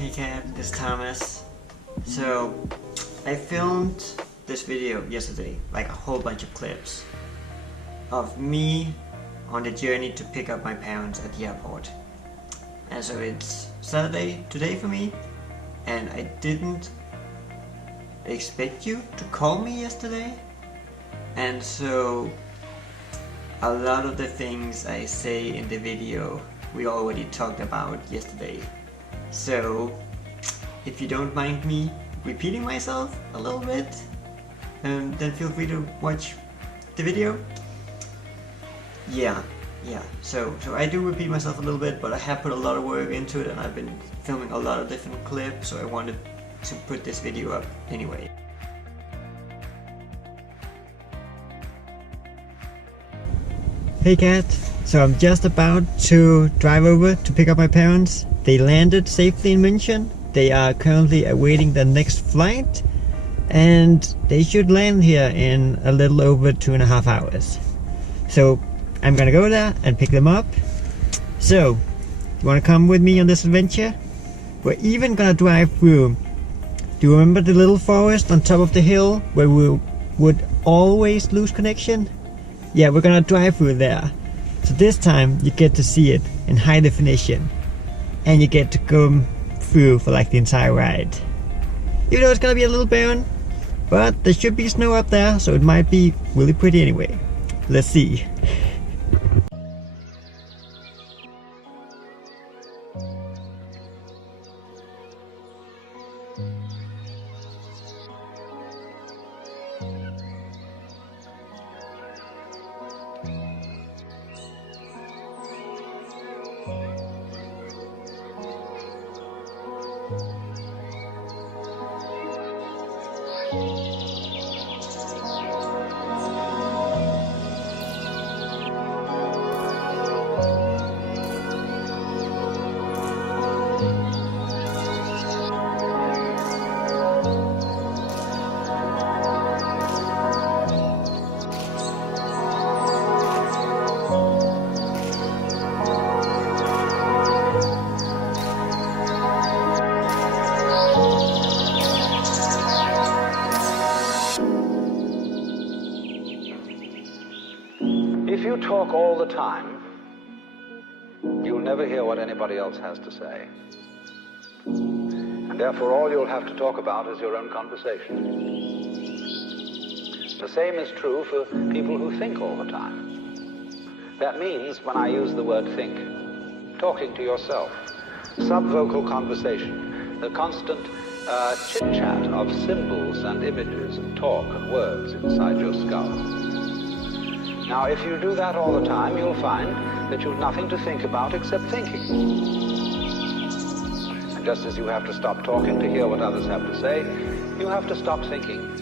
Hey Kat, this is Thomas. So, I filmed this video yesterday, like a whole bunch of clips of me on the journey to pick up my parents at the airport. And so it's Saturday today for me, and I didn't expect you to call me yesterday. And so a lot of the things I say in the video we already talked about yesterday. So if you don't mind me repeating myself a little bit, then feel free to watch the video. Yeah. So I do repeat myself a little bit, but I have put a lot of work into it, and I've been filming a lot of different clips, so I wanted to put this video up anyway. Hey Kat, so I'm just about to drive over to pick up my parents. They landed safely in München. They are currently awaiting their next flight, and they should land here in a little over 2.5 hours. So I'm gonna go there and pick them up. So, you wanna come with me on this adventure? We're even gonna drive through. Do you remember the little forest on top of the hill where we would always lose connection? Yeah, we're gonna drive through there. So this time you get to see it in high definition, and you get to go through for like the entire ride. Even though it's gonna be a little barren, but there should be snow up there, so it might be really pretty anyway. Let's see. If you talk all the time, you'll never hear what anybody else has to say. And therefore all you'll have to talk about is your own conversation. The same is true for people who think all the time. That means, when I use the word think, talking to yourself, subvocal conversation, the constant chit-chat of symbols and images and talk and words inside your skull. Now, if you do that all the time, you'll find that you've nothing to think about except thinking. And just as you have to stop talking to hear what others have to say, you have to stop thinking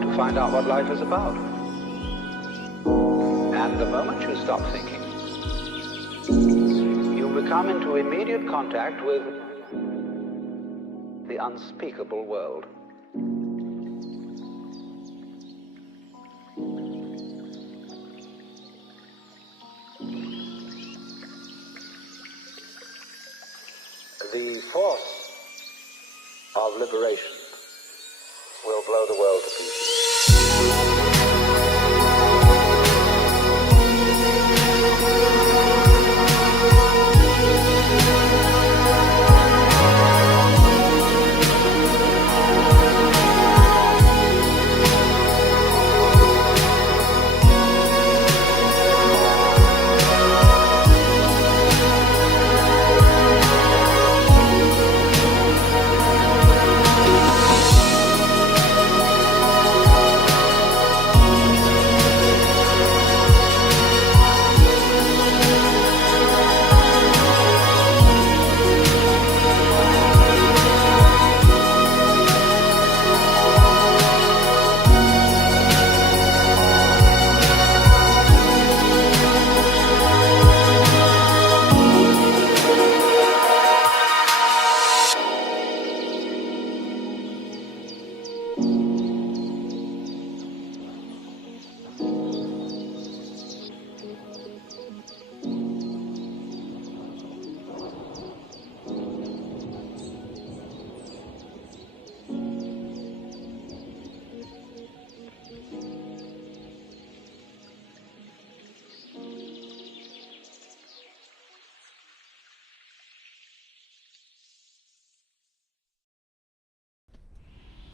to find out what life is about. And the moment you stop thinking, you become into immediate contact with the unspeakable world. The force of liberation will blow the world to pieces.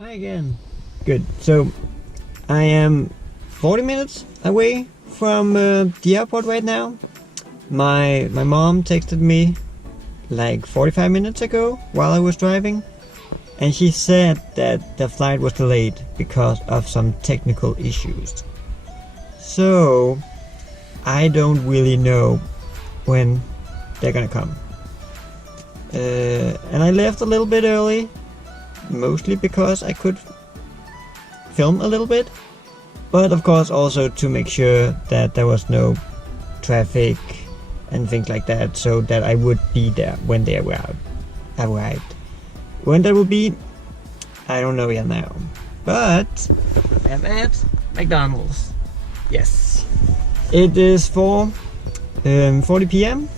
Hi again. Good. So I am 40 minutes away from the airport right now. My mom texted me like 45 minutes ago while I was driving, and she said that the flight was delayed because of some technical issues. So I don't really know when they're gonna come. And I left a little bit early, mostly because I could film a little bit, but of course also to make sure that there was no traffic and things like that, so that I would be there when they arrived. When that will be, I don't know yet now. But I'm at McDonald's. Yes. It is 4:40 p.m.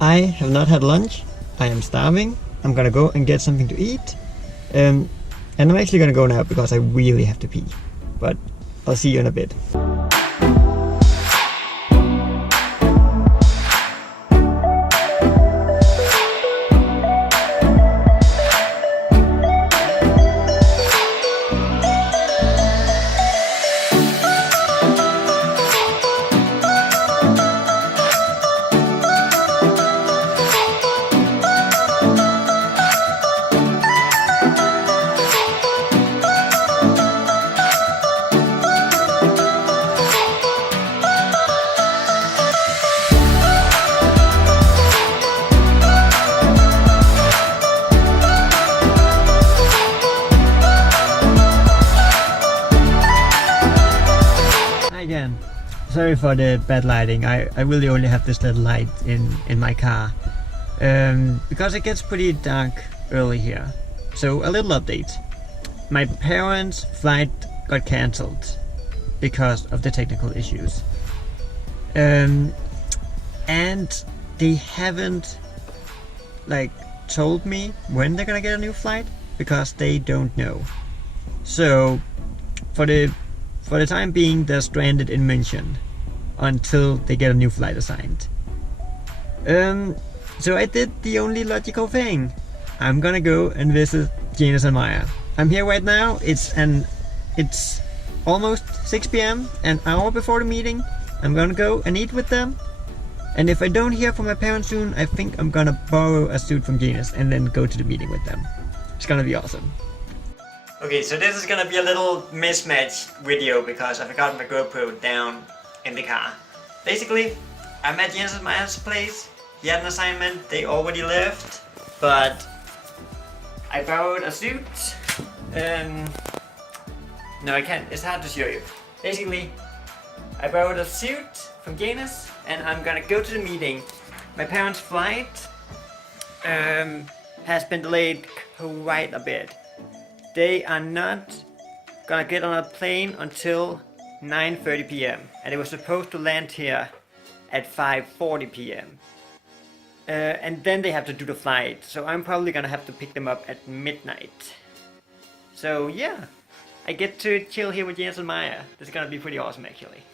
I have not had lunch. I am starving. I'm gonna go and get something to eat. And I'm actually gonna go now because I really have to pee. But I'll see you in a bit. Again, sorry for the bad lighting. I really only have this little light in my car because it gets pretty dark early here. So a little update. My parents' flight got cancelled because of the technical issues, and they haven't like told me when they're gonna get a new flight because they don't know. So for the time being, they're stranded in München until they get a new flight assigned. So I did the only logical thing. I'm gonna go and visit Janus and Maya. I'm here right now. It's almost 6 p.m. an hour before the meeting. I'm gonna go and eat with them. And if I don't hear from my parents soon, I think I'm gonna borrow a suit from Janus and then go to the meeting with them. It's gonna be awesome. Okay, so this is gonna be a little mismatch video because I forgot my GoPro down in the car. Basically, I'm at Jens and Maya's place. He had an assignment, they already left, but I borrowed a suit. No, I can't, it's hard to show you. Basically, I borrowed a suit from Janus and I'm gonna go to the meeting. My parents' flight has been delayed quite a bit. They are not gonna get on a plane until 9:30 p.m. and they were supposed to land here at 5:40 p.m. And then they have to do the flight, so I'm probably gonna have to pick them up at midnight. So yeah, I get to chill here with Jens and Maya. This is gonna be pretty awesome actually.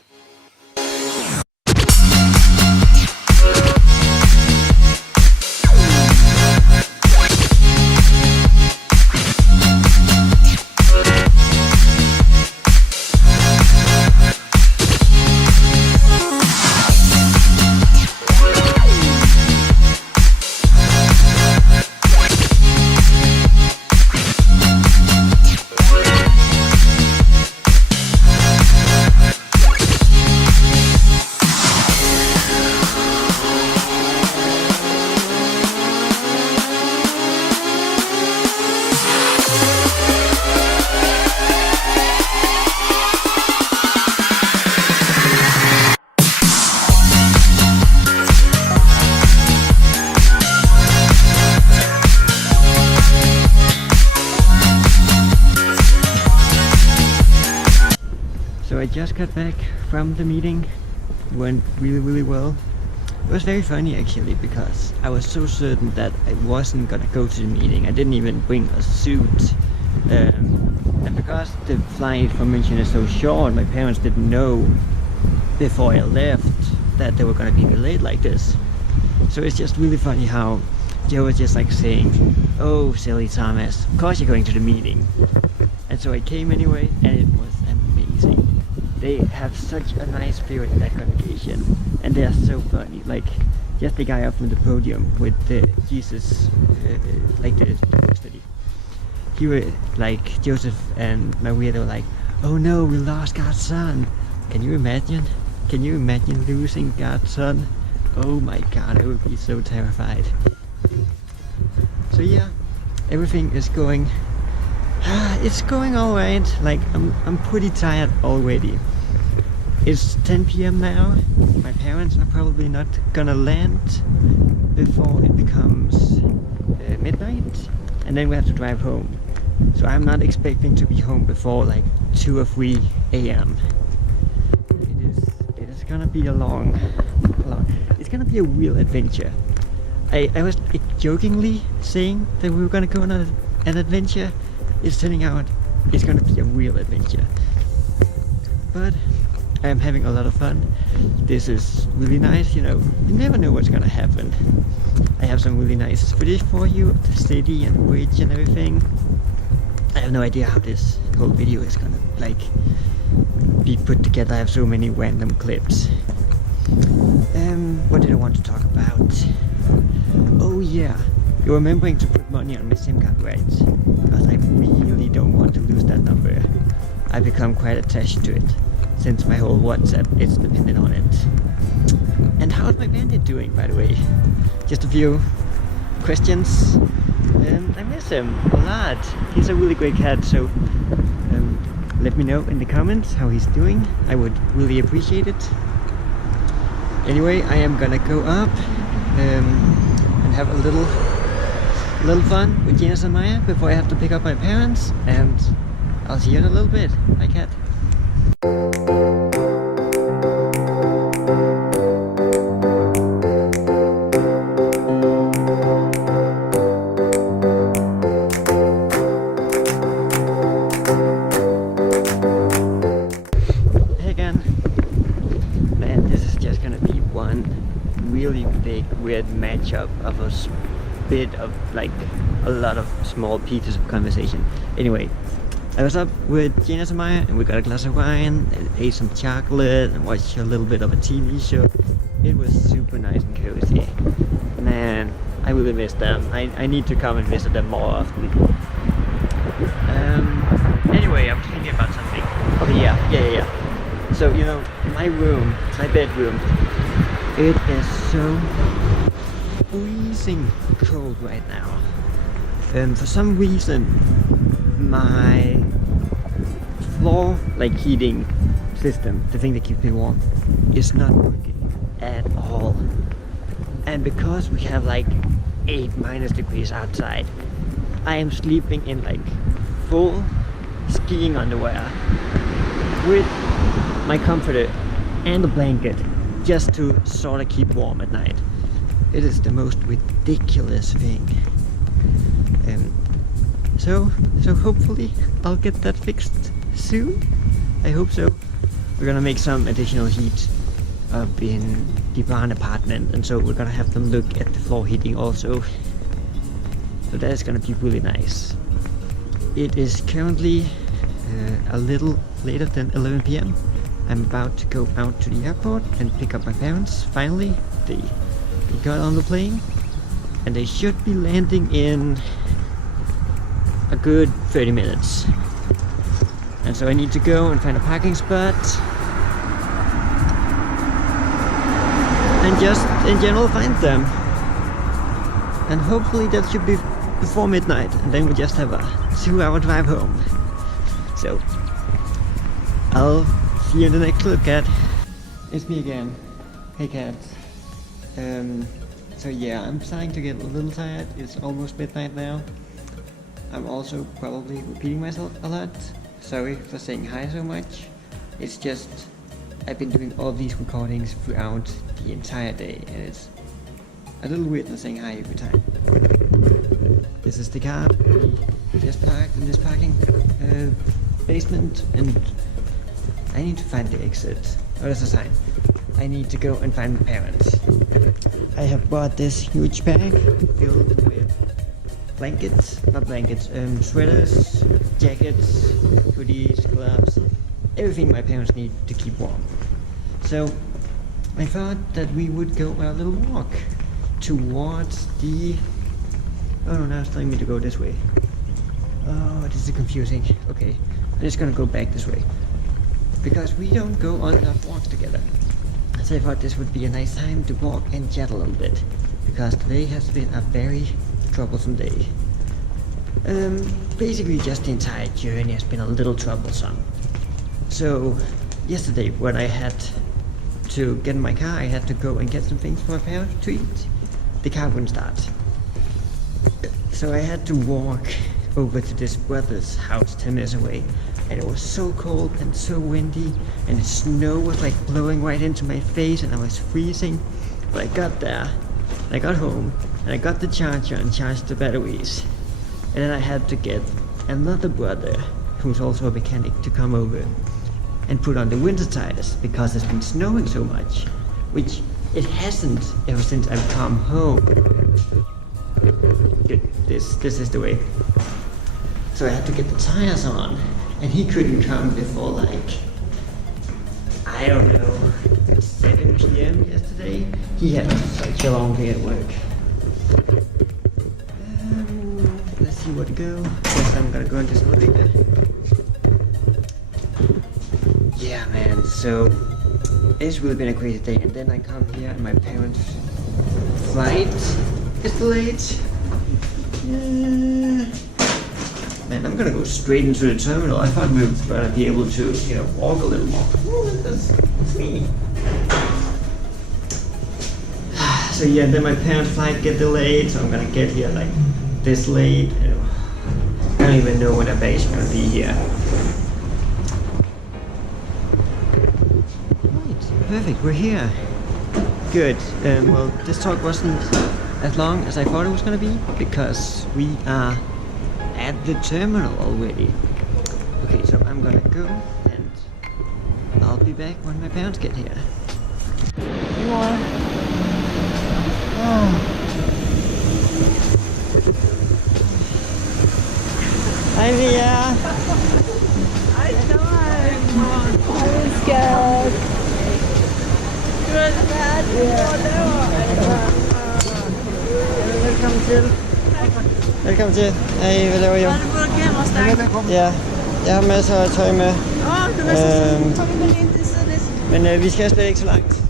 So I just got back from the meeting. It went really well. It was very funny actually because I was so certain that I wasn't gonna go to the meeting. I didn't even bring a suit. And because the flight from München is so short, my parents didn't know before I left that they were gonna be delayed like this. So it's just really funny how Joe was just like saying, "Oh, silly Thomas, of course you're going to the meeting." And so I came anyway, and it was amazing. They have such a nice spirit in that congregation, and they are so funny. Like, just the guy up from the podium with the Jesus, like the study. He was like, Joseph and Maria, they were like, "Oh no, we lost God's son." Can you imagine? Can you imagine losing God's son? Oh my God, I would be so terrified. So yeah, everything is going, it's going alright. Like, I'm pretty tired already. It's 10 p.m. now. My parents are probably not gonna land before it becomes midnight, and then we have to drive home. So I'm not expecting to be home before like 2 or 3 a.m. It is gonna be a long, it's gonna be a real adventure. I was jokingly saying that we were gonna go on an adventure. It's turning out it's gonna be a real adventure. But I'm having a lot of fun. This is really nice, you know, you never know what's gonna happen. I have some really nice footage for you, the city and the bridge and everything. I have no idea how this whole video is gonna like be put together. I have so many random clips. What did I want to talk about? Oh yeah, you're remembering to put money on my SIM card, right? Because I really don't want to lose that number. I've become quite attached to it, since my whole WhatsApp is dependent on it. And how's my bandit doing, by the way? Just a few questions. I miss him a lot. He's a really great cat, so let me know in the comments how he's doing. I would really appreciate it. Anyway, I am gonna go up and have a little fun with Janice and Maya before I have to pick up my parents, and I'll see you in a little bit. Bye, cat. Weird matchup of a bit of like a lot of small pieces of conversation. Anyway, I was up with Janice and Maya, and we got a glass of wine and ate some chocolate and watched a little bit of a TV show. It was super nice and cozy. Man, I really miss them. I need to come and visit them more often. Anyway, I was thinking about something. Okay, yeah. So, you know, my bedroom, it is so freezing cold right now. For some reason, my floor heating system, the thing that keeps me warm, is not working at all. And because we have like 8- degrees outside, I am sleeping in like full skiing underwear with my comforter and a blanket, just to sort of keep warm at night. It is the most ridiculous thing. So hopefully I'll get that fixed soon. I hope so. We're gonna make some additional heat up in the barn apartment, and so we're gonna have them look at the floor heating also. So that is gonna be really nice. It is currently a little later than 11 p.m. I'm about to go out to the airport and pick up my parents. Finally, they got on the plane, and they should be landing in a good 30 minutes. And so I need to go and find a parking spot and just in general find them. And hopefully that should be before midnight, and then we just have a 2-hour drive home. So I'll see you in the next clip, cat. It's me again. Hey, cat. So yeah, I'm starting to get a little tired. It's almost midnight now. I'm also probably repeating myself a lot. Sorry for saying hi so much. It's just I've been doing all these recordings throughout the entire day, and it's a little weird not saying hi every time. This is the car. We just parked in this parking basement, and I need to find the exit. Oh, there's a sign. I need to go and find my parents. I have bought this huge bag filled with blankets, not blankets, sweaters, jackets, hoodies, gloves, everything my parents need to keep warm. So I thought that we would go on a little walk towards the... Oh no, now it's telling me to go this way. Oh, this is confusing. Okay, I'm just gonna go back this way. Because we don't go on enough walks together. So I thought this would be a nice time to walk and chat a little bit. Because today has been a very troublesome day. Basically just the entire journey has been a little troublesome. So yesterday when I had to get in my car, I had to go and get some things for my parents to eat. The car wouldn't start. So I had to walk over to this brother's house 10 minutes away. And it was so cold and so windy, and the snow was like blowing right into my face, and I was freezing. But I got there, and I got home, and I got the charger and charged the batteries. And then I had to get another brother, who's also a mechanic, to come over and put on the winter tires because it's been snowing so much, which it hasn't ever since I've come home. Good. This is the way. So I had to get the tires on, and he couldn't come before like, I don't know, 7 p.m. yesterday. He had such a long day at work. Let's see where to go. Guess I'm gonna go in this elevator. Yeah, man, so it's really been a crazy day, and then I come here and my parents' flight is delayed. Man, I'm gonna go straight into the terminal. I thought we were gonna be able to, walk a little more. That's me. So yeah, then my parents' flight get delayed, so I'm gonna get here like this late. I don't even know when the base is gonna be here. Right, perfect, we're here. Good. Well, this talk wasn't as long as I thought it was gonna be because we are at the terminal already. Okay, so I'm gonna go and I'll be back when my parents get here. You are. Oh. Hi, Leah. Hi, John. I'm scared. Good, bad. Velkommen til. Velkommen til. Hej, hvad laver I? Ja, jeg har masser af tøj med. Men vi skal slet ikke så langt.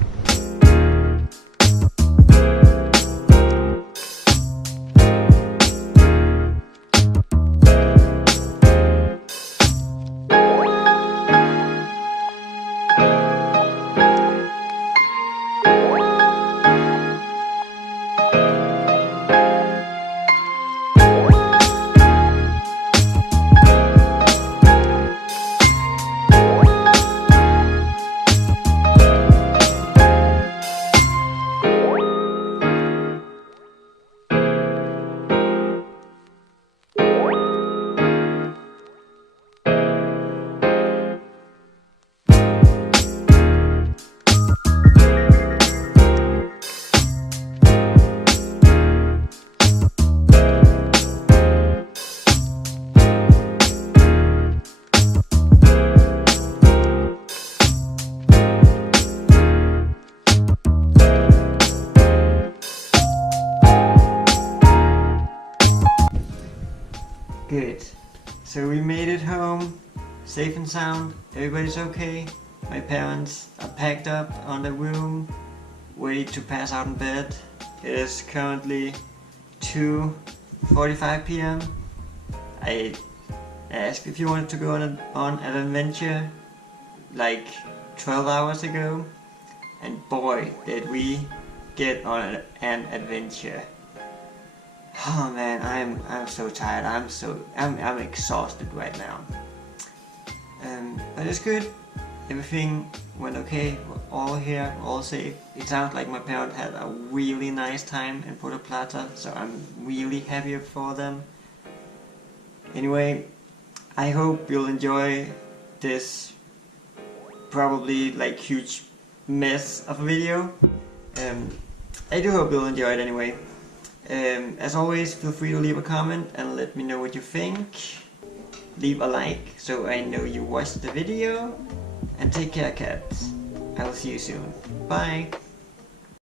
Good. So we made it home, safe and sound. Everybody's okay. My parents are packed up on the room, ready to pass out in bed. It is currently 2:45 p.m. I asked if you wanted to go on an adventure like 12 hours ago, and boy did we get on an adventure. Oh man, I'm so tired. I'm exhausted right now. But it's good. Everything went okay. We're all here, all safe. It sounds like my parents had a really nice time in Puerto Plata, so I'm really happy for them. Anyway, I hope you'll enjoy this probably like huge mess of a video. I do hope you'll enjoy it anyway. As always, feel free to leave a comment and let me know what you think. Leave a like so I know you watched the video. And take care, cats. I will see you soon. Bye.